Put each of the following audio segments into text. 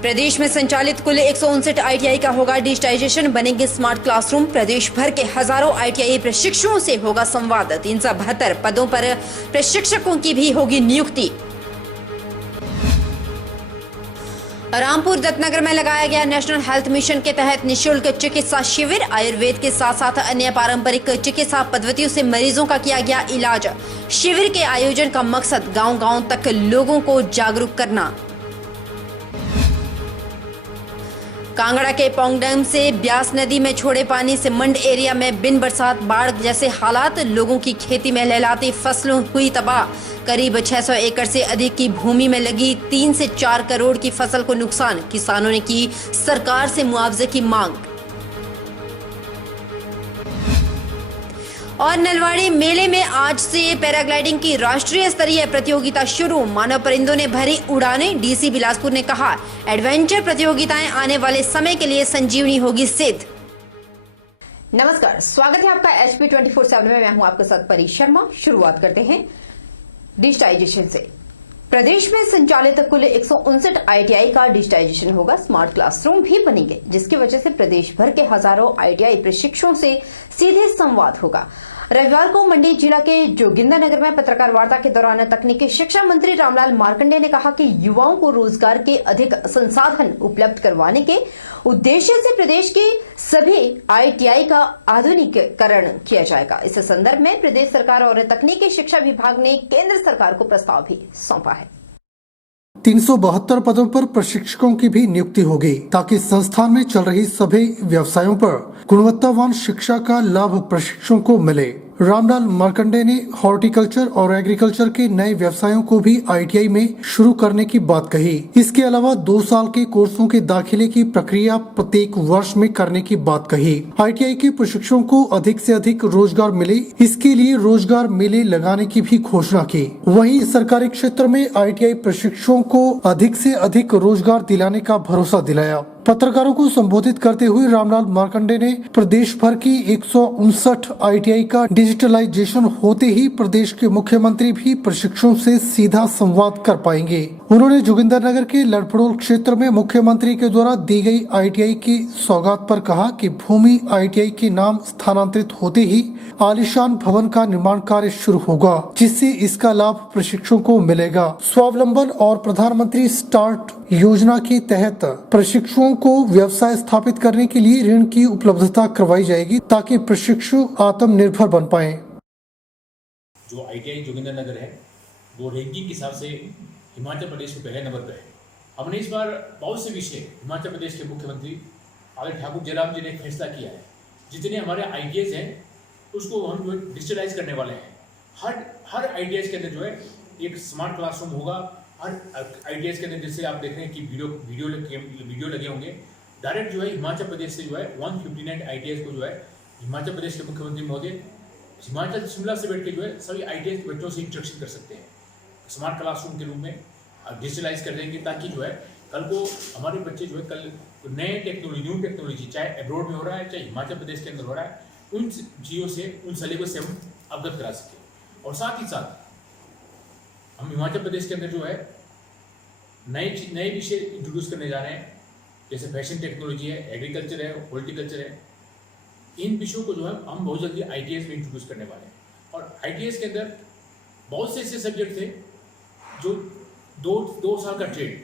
प्रदेश में संचालित कुल 159 आईटीआई का होगा डिजिटाइजेशन, बनेंगे स्मार्ट क्लासरूम। प्रदेश भर के हजारों आईटीआई प्रशिक्षुओं से होगा संवाद। 372 पदों पर प्रशिक्षकों की भी होगी नियुक्ति। रामपुर दत्तनगर में लगाया गया नेशनल हेल्थ मिशन के तहत निःशुल्क चिकित्सा शिविर। आयुर्वेद के साथ साथ अन्य पारंपरिक चिकित्सा पद्धतियों से मरीजों का किया गया इलाज। शिविर के आयोजन का मकसद गांव-गांव तक लोगों को जागरूक करना। कांगड़ा के पौंग डैम से ब्यास नदी में छोड़े पानी से मंड एरिया में बिन बरसात बाढ़ जैसे हालात। लोगों की खेती में लहलाती फसलों हुई तबाह। करीब 600 एकड़ से अधिक की भूमि में लगी 3 से 4 करोड़ की फसल को नुकसान। किसानों ने की सरकार से मुआवजे की मांग। और नलवाड़ी मेले में आज से पैराग्लाइडिंग की राष्ट्रीय स्तरीय प्रतियोगिता शुरू। मानव परिंदों ने भरी उड़ानें। डीसी बिलासपुर ने कहा, एडवेंचर प्रतियोगिताएं आने वाले समय के लिए संजीवनी होगी सिद्ध। नमस्कार, स्वागत है आपका HP 24/7 में। मैं हूं आपके साथ परी शर्मा। शुरुआत करते हैं डिजिटाइजेशन से। प्रदेश में संचालित कुल 159 आईटीआई का डिजिटाइजेशन होगा। स्मार्ट क्लासरूम भी बनेंगे, जिसकी वजह से प्रदेश भर के हजारों आईटीआई प्रशिक्षुओं से सीधे संवाद होगा। रविवार को मंडी जिला के जोगिंदरनगर में पत्रकार वार्ता के दौरान तकनीकी शिक्षा मंत्री रामलाल मार्कंडे ने कहा कि युवाओं को रोजगार के अधिक संसाधन उपलब्ध करवाने के उद्देश्य से प्रदेश के सभी आईटीआई का आधुनिकीकरण किया जाएगा। इस संदर्भ में प्रदेश सरकार और तकनीकी शिक्षा विभाग ने केंद्र सरकार को प्रस्ताव भी सौंपा है। 372 पदों पर प्रशिक्षकों की भी नियुक्ति होगी, ताकि संस्थान में चल रही सभी व्यवसायों पर गुणवत्तावान शिक्षा का लाभ प्रशिक्षकों को मिले। रामलाल मार्कंडे ने हॉर्टिकल्चर और एग्रीकल्चर के नए व्यवसायों को भी आईटीआई में शुरू करने की बात कही। इसके अलावा 2 साल के कोर्सों के दाखिले की प्रक्रिया प्रत्येक वर्ष में करने की बात कही। आईटीआई के प्रशिक्षकों को अधिक से अधिक रोजगार मिले, इसके लिए रोजगार मेले लगाने की भी घोषणा की। वहीं सरकारी क्षेत्र में आईटीआई प्रशिक्षकों को अधिक से अधिक रोजगार दिलाने का भरोसा दिलाया। पत्रकारों को संबोधित करते हुए रामलाल मार्कंडे ने प्रदेश भर की 159 आईटीआई का डिजिटलाइजेशन होते ही प्रदेश के मुख्यमंत्री भी प्रशिक्षुओं से सीधा संवाद कर पाएंगे। उन्होंने जोगिंदरनगर के लड़फड़ोल क्षेत्र में मुख्यमंत्री के द्वारा दी गई आईटीआई की सौगात पर कहा कि भूमि आईटीआई के नाम स्थानांतरित होते ही आलीशान भवन का निर्माण कार्य शुरू होगा, जिससे इसका लाभ प्रशिक्षुओं को मिलेगा। स्वावलंबन और प्रधानमंत्री स्टार्ट योजना के तहत प्रशिक्षुओं को व्यवसाय स्थापित करने के लिए ऋण की उपलब्धता करवाई जाएगी, ताकि प्रशिक्षु आत्मनिर्भर बन पाएं। जो आईटीआई जोगिंदरनगर है वो रैंकिंग के हिसाब से हिमाचल प्रदेश के पहले नंबर पर है। हमने इस बार बहुत से विषय हिमाचल प्रदेश के मुख्यमंत्री आदरणीय ठाकुर जयराम जी ने फैसला किया है, जितने हमारे आईटीआई हैं उसको हम जो है डिजिटलाइज करने वाले हैं। हर आईटीआई के अंदर जो है एक स्मार्ट क्लासरूम होगा। हर आईटीआई के अंदर जैसे आप देख रहे हैं कि वीडियो लगे होंगे। डायरेक्ट जो है हिमाचल प्रदेश से जो है 159 आईटीआई को जो है हिमाचल प्रदेश के मुख्यमंत्री महोदय हिमाचल शिमला से बैठ के जो है सभी आईटीआई के बच्चों से इंस्ट्रक्शन कर सकते हैं, स्मार्ट क्लासरूम के रूप में डिजिटलाइज कर देंगे, ताकि जो है कल को हमारे बच्चे जो है कल नए न्यू टेक्नोलॉजी चाहे अब्रॉड में हो रहा है चाहे हिमाचल प्रदेश के अंदर हो रहा है, उन चीज़ों से उन सिलेबस से हम अवगत करा सकें। और साथ ही साथ हम हिमाचल प्रदेश के अंदर जो है नए विषय इंट्रोड्यूस करने जा रहे हैं, जैसे फैशन टेक्नोलॉजी है, एग्रीकल्चर है, हॉर्टिकल्चर है। इन विषयों को जो है हम बहुत जल्दी आईटीआई में इंट्रोड्यूस करने वाले हैं। और आईटीआई के अंदर बहुत से ऐसे सब्जेक्ट थे जो दो साल का ट्रेड,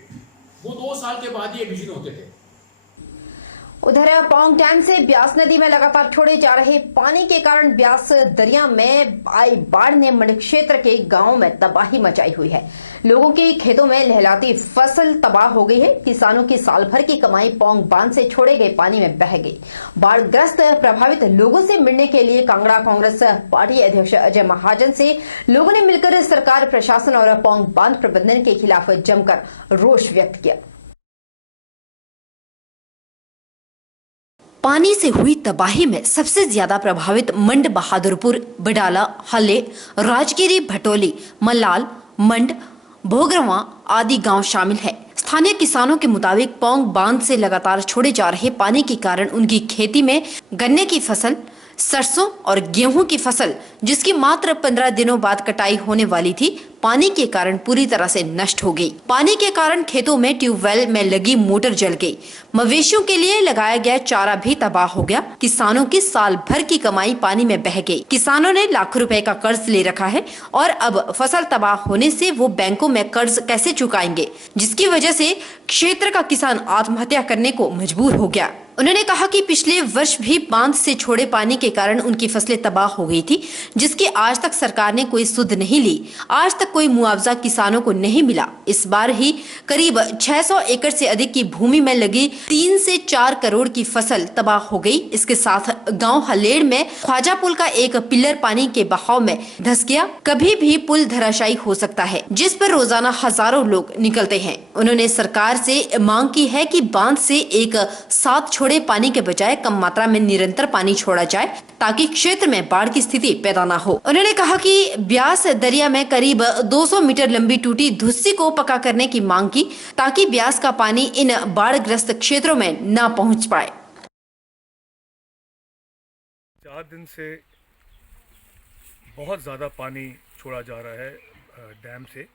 वो 2 साल के बाद ही एडमिशन होते थे। उधर पौंग डैम से ब्यास नदी में लगातार छोड़े जा रहे पानी के कारण ब्यास दरिया में आई बाढ़ ने मंड क्षेत्र के गांवों में तबाही मचाई हुई है। लोगों के खेतों में लहलाती फसल तबाह हो गई है। किसानों की साल भर की कमाई पौंग बांध से छोड़े गए पानी में बह गई। बाढ़ग्रस्त प्रभावित लोगों से मिलने के लिए कांगड़ा कांग्रेस पार्टी अध्यक्ष अजय महाजन से लोगों ने मिलकर सरकार, प्रशासन और पौंग बांध प्रबंधन के खिलाफ जमकर रोष व्यक्त किया। पानी से हुई तबाही में सबसे ज्यादा प्रभावित मंड, बहादुरपुर, बडाला, हल्ले, राजगिरी, भटोली, मल्लाल, मंड, भोगरवा आदि गांव शामिल है। स्थानीय किसानों के मुताबिक पौंग बांध से लगातार छोड़े जा रहे पानी के कारण उनकी खेती में गन्ने की फसल सरसों और गेहूं की फसल जिसकी मात्र 15 दिनों बाद कटाई होने वाली थी, पानी के कारण पूरी तरह से नष्ट हो गई। पानी के कारण खेतों में ट्यूबवेल में लगी मोटर जल गई। मवेशियों के लिए लगाया गया चारा भी तबाह हो गया। किसानों की साल भर की कमाई पानी में बह गई। किसानों ने लाखों रुपए का कर्ज ले रखा है और अब फसल तबाह होने से वो बैंकों में कर्ज कैसे चुकाएंगे, जिसकी वजह से क्षेत्र का किसान आत्महत्या करने को मजबूर हो गया। उन्होंने कहा कि पिछले वर्ष भी बांध से छोड़े पानी के कारण उनकी फसलें तबाह हो गई थी, जिसकी आज तक सरकार ने कोई सुध नहीं ली। आज तक कोई मुआवजा किसानों को नहीं मिला। इस बार ही करीब 600 एकड़ से अधिक की भूमि में लगी 3 से 4 करोड़ की फसल तबाह हो गई। इसके साथ गांव हलेड़ में ख्वाजा पुल का एक पिलर पानी के बहाव में धंस गया। कभी भी पुल धराशायी हो सकता है, जिस पर रोजाना हजारों लोग निकलते हैं। उन्होंने सरकार से मांग की है कि बांध से एक साथ छोड़े पानी के बजाय कम मात्रा में निरंतर पानी छोड़ा जाए, ताकि क्षेत्र में बाढ़ की स्थिति पैदा न हो। उन्होंने कहा कि ब्यास दरिया में करीब 200 मीटर लंबी टूटी धुस्सी को पक्का करने की मांग की, ताकि ब्यास का पानी इन बाढ़ग्रस्त क्षेत्रों में न पहुंच पाए। 4 दिन से बहुत ज़्यादा पानी छोड़ा जा रहा है डैम से,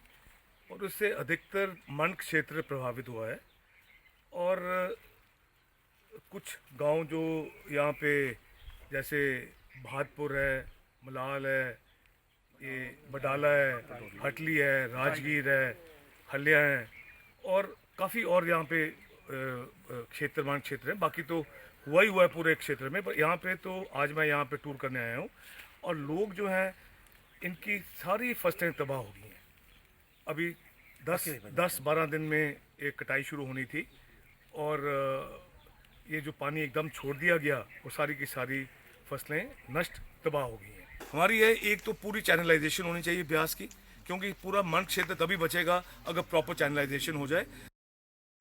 और उससे अधिकतर मंड क्षेत्र प्रभावित हुआ है। और कुछ गांव जो यहाँ पे जैसे भादपुर है, मलाल है, ये बडाला है, हटली है, राजगीर है, हलिया है, और काफ़ी और यहाँ पे क्षेत्रमान क्षेत्र है। बाकी तो हुआ ही हुआ है पूरे क्षेत्र में, पर यहाँ पे तो आज मैं यहाँ पे टूर करने आया हूँ। और लोग जो हैं इनकी सारी फसलें तबाह हो गई हैं। अभी 10-12 दिन में एक कटाई शुरू होनी थी, और ये जो पानी एकदम छोड़ दिया गया, वो सारी की सारी फसलें नष्ट तबाह हो गई हैं। हमारी ये एक तो पूरी चैनलाइजेशन होनी चाहिए ब्यास की, क्योंकि पूरा मंड क्षेत्र तभी बचेगा अगर प्रॉपर चैनलाइजेशन हो जाए।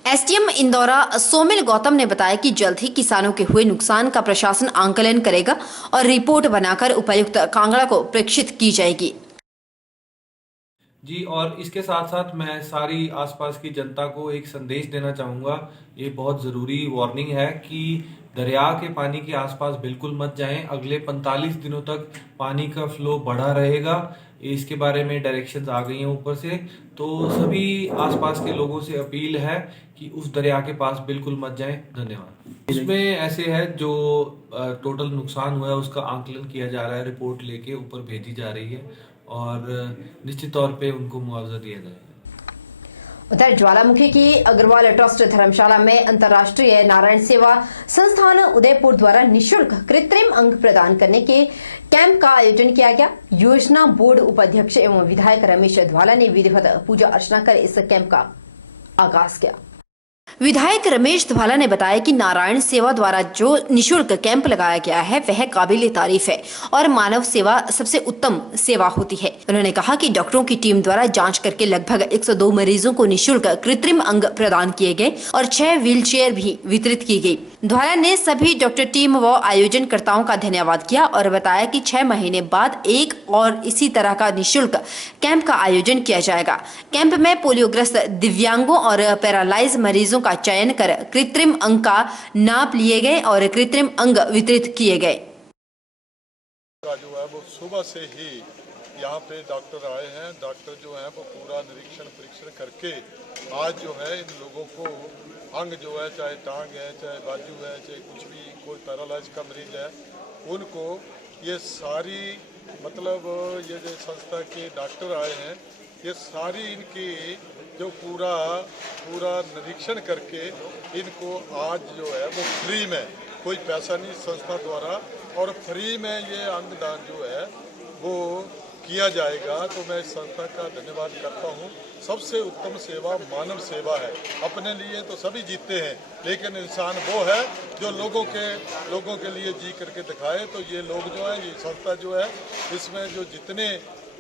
एसडीएम इंदौरा सोमिल गौतम ने बताया कि जल्द ही किसानों के हुए नुकसान का प्रशासन आंकलन करेगा और रिपोर्ट बनाकर उपायुक्त कांगड़ा को प्रेषित की जाएगी। जी, और इसके साथ साथ मैं सारी आसपास की जनता को एक संदेश देना चाहूँगा। ये बहुत ज़रूरी वार्निंग है कि दरिया के पानी के आसपास बिल्कुल मत जाएं। अगले 45 दिनों तक पानी का फ्लो बढ़ा रहेगा। इसके बारे में डायरेक्शंस आ गई हैं ऊपर से, तो सभी आसपास के लोगों से अपील है कि उस दरिया के पास बिल्कुल मत जाएं। धन्यवाद। इसमें ऐसे है जो टोटल नुकसान हुआ है उसका आंकलन किया जा रहा है, रिपोर्ट लेके ऊपर भेजी जा रही है और निश्चित तौर पे उनको मुआवजा दिया जाएगा। उधर ज्वालामुखी की अग्रवाल ट्रस्ट धर्मशाला में अंतर्राष्ट्रीय नारायण सेवा संस्थान उदयपुर द्वारा निशुल्क कृत्रिम अंग प्रदान करने के कैंप का आयोजन किया गया। योजना बोर्ड उपाध्यक्ष एवं विधायक रमेश धवाला ने विधिवत पूजा अर्चना कर इस कैंप का आगाज किया। विधायक रमेश धवाला ने बताया कि नारायण सेवा द्वारा जो निशुल्क कैंप लगाया गया है वह काबिले तारीफ है और मानव सेवा सबसे उत्तम सेवा होती है। उन्होंने कहा कि डॉक्टरों की टीम द्वारा जांच करके लगभग 102 मरीजों को निशुल्क कृत्रिम अंग प्रदान किए गए और 6 व्हीलचेयर भी वितरित की गई। धवाला ने सभी डॉक्टर टीम व आयोजनकर्ताओं का धन्यवाद किया और बताया कि 6 महीने बाद एक और इसी तरह का निशुल्क कैंप का आयोजन किया जाएगा। कैंप में पोलियोग्रस्त दिव्यांगों और पैरालाइज मरीजों का चयन कर कृत्रिम अंग का नाप लिए गए और कृत्रिम अंग वितरित किए गए। जो है वो सुबह से ही यहाँ पे डॉक्टर आए हैं। डॉक्टर जो है वो पूरा निरीक्षण परीक्षण करके आज जो है इन लोगों को अंग जो है, चाहे टांग है, चाहे बाजू है, चाहे कुछ भी कोई पैरालाइज का मरीज है, उनको ये सारी मतलब ये जो संस्था के डॉक्टर आए हैं, ये सारी इनकी जो पूरा निरीक्षण करके इनको आज जो है वो फ्री में, कोई पैसा नहीं संस्था द्वारा, और फ्री में ये अंगदान जो है वो किया जाएगा। तो मैं इस संस्था का धन्यवाद करता हूँ। सबसे उत्तम सेवा मानव सेवा है। अपने लिए तो सभी जीते हैं, लेकिन इंसान वो है जो लोगों के लिए जी करके दिखाए। तो ये लोग जो है, ये संस्था जो है, इसमें जो जितने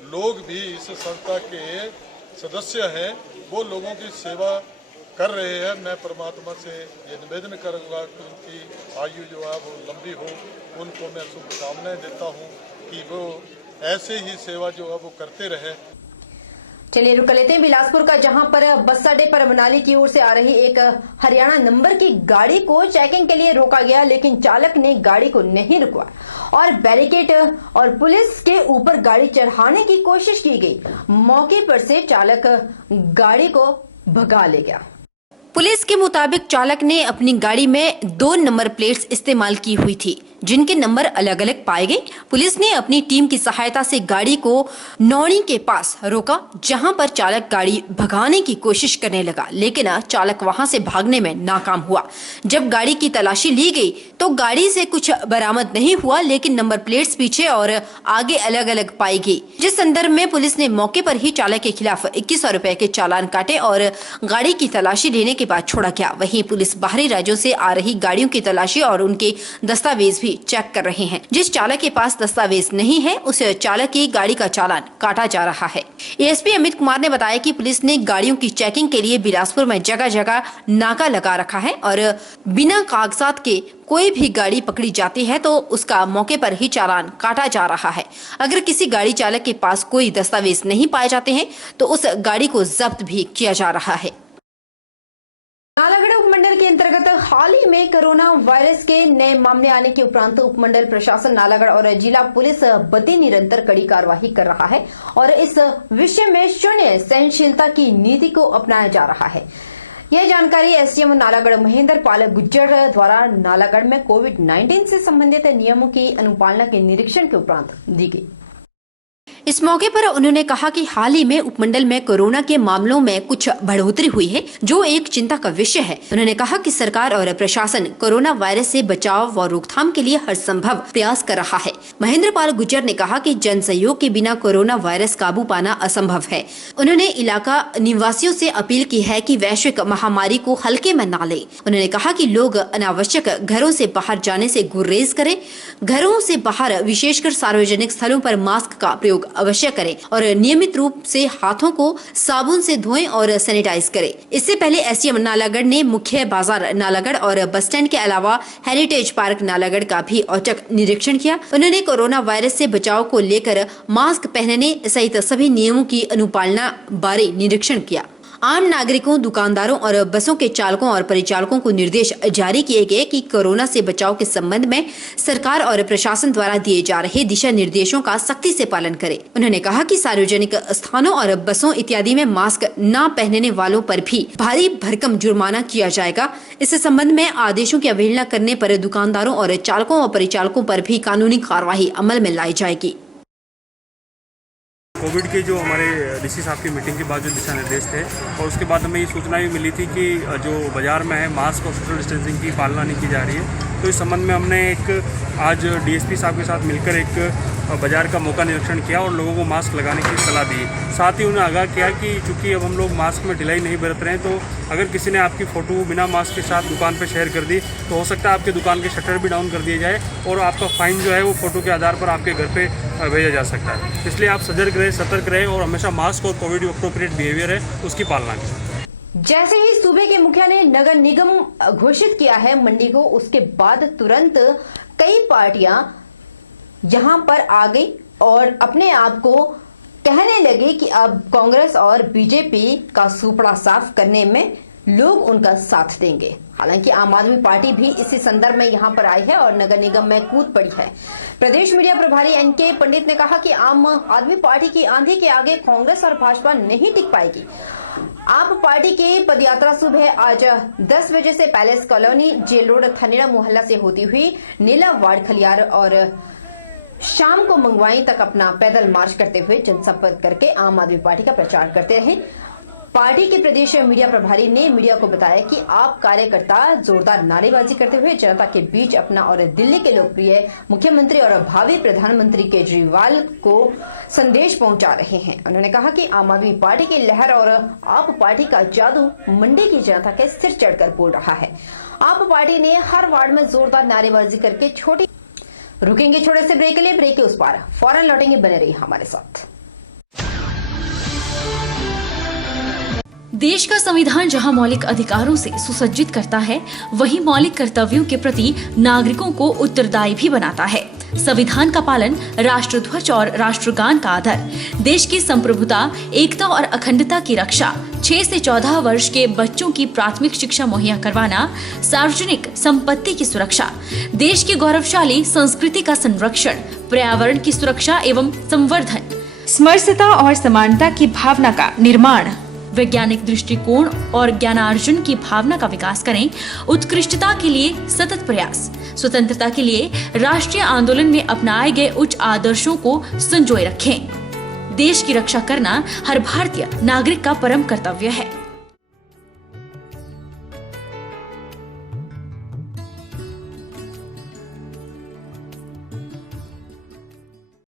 लोग भी इस संस्था के सदस्य हैं वो लोगों की सेवा कर रहे हैं। मैं परमात्मा से ये निवेदन करूँगा कि उनकी आयु जो है वो लंबी हो। उनको मैं शुभकामनाएं देता हूँ कि वो ऐसे ही सेवा जो है वो करते रहे। चलिए रुक लेते हैं बिलासपुर का, जहां पर बस अड्डे पर मनाली की ओर से आ रही एक हरियाणा नंबर की गाड़ी को चेकिंग के लिए रोका गया, लेकिन चालक ने गाड़ी को नहीं रुकवाया और बैरिकेड और पुलिस के ऊपर गाड़ी चढ़ाने की कोशिश की गई। मौके पर से चालक गाड़ी को भगा ले गया। पुलिस के मुताबिक चालक ने अपनी गाड़ी में 2 नंबर प्लेट्स इस्तेमाल की हुई थी, जिनके नंबर अलग अलग पाए गए। पुलिस ने अपनी टीम की सहायता से गाड़ी को नौणी के पास रोका, जहां पर चालक गाड़ी भगाने की कोशिश करने लगा, लेकिन चालक वहां से भागने में नाकाम हुआ। जब गाड़ी की तलाशी ली गई तो गाड़ी से कुछ बरामद नहीं हुआ, लेकिन नंबर प्लेट्स पीछे और आगे अलग अलग पाई गई, जिस संदर्भ में पुलिस ने मौके पर ही चालक के खिलाफ 2100 रुपए के चालान काटे और गाड़ी की तलाशी लेने के बाद छोड़ा गया। वहीं पुलिस बाहरी राज्यों से आ रही गाड़ियों की तलाशी और उनके दस्तावेज भी चेक कर रहे हैं। जिस चालक के पास दस्तावेज नहीं है, उस चालक की गाड़ी का चालान काटा जा रहा है। एएसपी अमित कुमार ने बताया कि पुलिस ने गाड़ियों की चेकिंग के लिए बिलासपुर में जगह जगह नाका लगा रखा है और बिना कागजात के कोई भी गाड़ी पकड़ी जाती है तो उसका मौके पर ही चालान काटा जा रहा है। अगर किसी गाड़ी चालक के पास कोई दस्तावेज नहीं पाए जाते हैं तो उस गाड़ी को जब्त भी किया जा रहा है। नालागढ़ उपमंडल के अंतर्गत हाल ही में कोरोना वायरस के नए मामले आने के उपरांत उपमंडल प्रशासन नालागढ़ और जिला पुलिस बत्ती निरंतर कड़ी कार्यवाही कर रहा है और इस विषय में शून्य सहनशीलता की नीति को अपनाया जा रहा है। यह जानकारी एसडीएम नालागढ़ महेंद्र पाल गुज्जर द्वारा नालागढ़ में कोविड-19 से संबंधित नियमों की अनुपालना के निरीक्षण के उपरांत दी गई। इस मौके पर उन्होंने कहा कि हाल ही में उपमंडल में कोरोना के मामलों में कुछ बढ़ोतरी हुई है, जो एक चिंता का विषय है। उन्होंने कहा कि सरकार और प्रशासन कोरोना वायरस से बचाव व रोकथाम के लिए हर संभव प्रयास कर रहा है। महेंद्र पाल गुज्जर ने कहा कि जन सहयोग के बिना कोरोना वायरस काबू पाना असंभव है। उन्होंने इलाका निवासियों से अपील की है कि वैश्विक महामारी को हल्के में न लें। उन्होंने कहा कि लोग अनावश्यक घरों से बाहर जाने से गुरेज करें। घरों से बाहर विशेषकर सार्वजनिक स्थलों पर मास्क का प्रयोग अवश्य करें और नियमित रूप से हाथों को साबुन से धोएं और सैनिटाइज करें। इससे पहले एसडीएम नालागढ़ ने मुख्य बाजार नालागढ़ और बस स्टैंड के अलावा हेरिटेज पार्क नालागढ़ का भी औचक निरीक्षण किया। उन्होंने कोरोना वायरस से बचाव को लेकर मास्क पहनने सहित सभी नियमों की अनुपालना बारे निरीक्षण किया। आम नागरिकों, दुकानदारों और बसों के चालकों और परिचालकों को निर्देश जारी किए गए कि कोरोना से बचाव के संबंध में सरकार और प्रशासन द्वारा दिए जा रहे दिशा निर्देशों का सख्ती से पालन करें। उन्होंने कहा कि सार्वजनिक स्थानों और बसों इत्यादि में मास्क न पहनने वालों पर भी भारी भरकम जुर्माना किया जाएगा। इस संबंध में आदेशों की अवहेलना करने पर दुकानदारों और चालकों और परिचालकों पर भी कानूनी कार्रवाई अमल में लाई जाएगी। कोविड के जो हमारे डीसी साहब की मीटिंग के बाद जो दिशा निर्देश थे और उसके बाद हमें ये सूचना भी मिली थी कि जो बाज़ार में है मास्क और सोशल डिस्टेंसिंग की पालना नहीं की जा रही है, तो इस संबंध में हमने आज डीएसपी साहब के साथ मिलकर एक बाज़ार का मौका निरीक्षण किया और लोगों को मास्क लगाने की सलाह दी। साथ ही उन्हें आगाह किया कि चूँकि अब हम लोग मास्क में ढिलाई नहीं बरत रहे हैं, तो अगर किसी ने आपकी फ़ोटो बिना मास्क के साथ दुकान पर शेयर कर दी तो हो सकता है आपके दुकान के शटर भी डाउन कर दिए जाए और आपका फ़ाइन जो है वो फ़ोटो के आधार पर आपके घर पर भेजा जा सकता है। इसलिए आप सजग रहे, सतर्क रहे और हमेशा मास्क और कोविड अप्रोप्रिएट बिहेवियर है उसकी पालना करें। जैसे ही सूबे के मुखिया ने नगर निगम घोषित किया है मंडी को, उसके बाद तुरंत कई पार्टियां यहां पर आ गई और अपने आप को कहने लगे कि अब कांग्रेस और बीजेपी का सुपड़ा साफ करने में लोग उनका साथ देंगे। हालांकि आम आदमी पार्टी भी इसी संदर्भ में यहां पर आई है और नगर निगम में कूद पड़ी है। प्रदेश मीडिया प्रभारी एनके पंडित ने कहा कि आम आदमी पार्टी की आंधी के आगे कांग्रेस और भाजपा नहीं टिक पाएगी। आप पार्टी की पदयात्रा सुबह आज 10 बजे से पैलेस कॉलोनी, जेल रोड, थनेड़ा मोहल्ला से होती हुई नीला वार्ड खलियार और शाम को मंगवाई तक अपना पैदल मार्च करते हुए जनसंपर्क करके आम आदमी पार्टी का प्रचार करते रहे। पार्टी के प्रदेश मीडिया प्रभारी ने मीडिया को बताया कि आप कार्यकर्ता जोरदार नारेबाजी करते हुए जनता के बीच अपना और दिल्ली के लोकप्रिय मुख्यमंत्री और भावी प्रधानमंत्री केजरीवाल को संदेश पहुंचा रहे हैं। उन्होंने कहा कि आम आदमी पार्टी की लहर और आप पार्टी का जादू मंडी की जनता के सिर चढ़कर बोल रहा है। आप पार्टी ने हर वार्ड में जोरदार नारेबाजी करके रुकेंगे छोटे से ब्रेक के लिए, ब्रेक के उस पार फौरन लौटेंगे, बने रहिए हमारे साथ। देश का संविधान जहां मौलिक अधिकारों से सुसज्जित करता है, वहीं मौलिक कर्तव्यों के प्रति नागरिकों को उत्तरदायी भी बनाता है। संविधान का पालन, राष्ट्रध्वज और राष्ट्रगान का आदर, देश की संप्रभुता, एकता और अखंडता की रक्षा, 6 से 14 वर्ष के बच्चों की प्राथमिक शिक्षा मुहैया करवाना, सार्वजनिक संपत्ति की सुरक्षा, देश की गौरवशाली संस्कृति का संरक्षण, पर्यावरण की सुरक्षा एवं संवर्धन, समरसता और समानता की भावना का निर्माण, वैज्ञानिक दृष्टिकोण और ज्ञानार्जन की भावना का विकास करें, उत्कृष्टता के लिए सतत प्रयास, स्वतंत्रता के लिए राष्ट्रीय आंदोलन में अपनाए गए उच्च आदर्शों को संजोए रखें। देश की रक्षा करना हर भारतीय नागरिक का परम कर्तव्य है।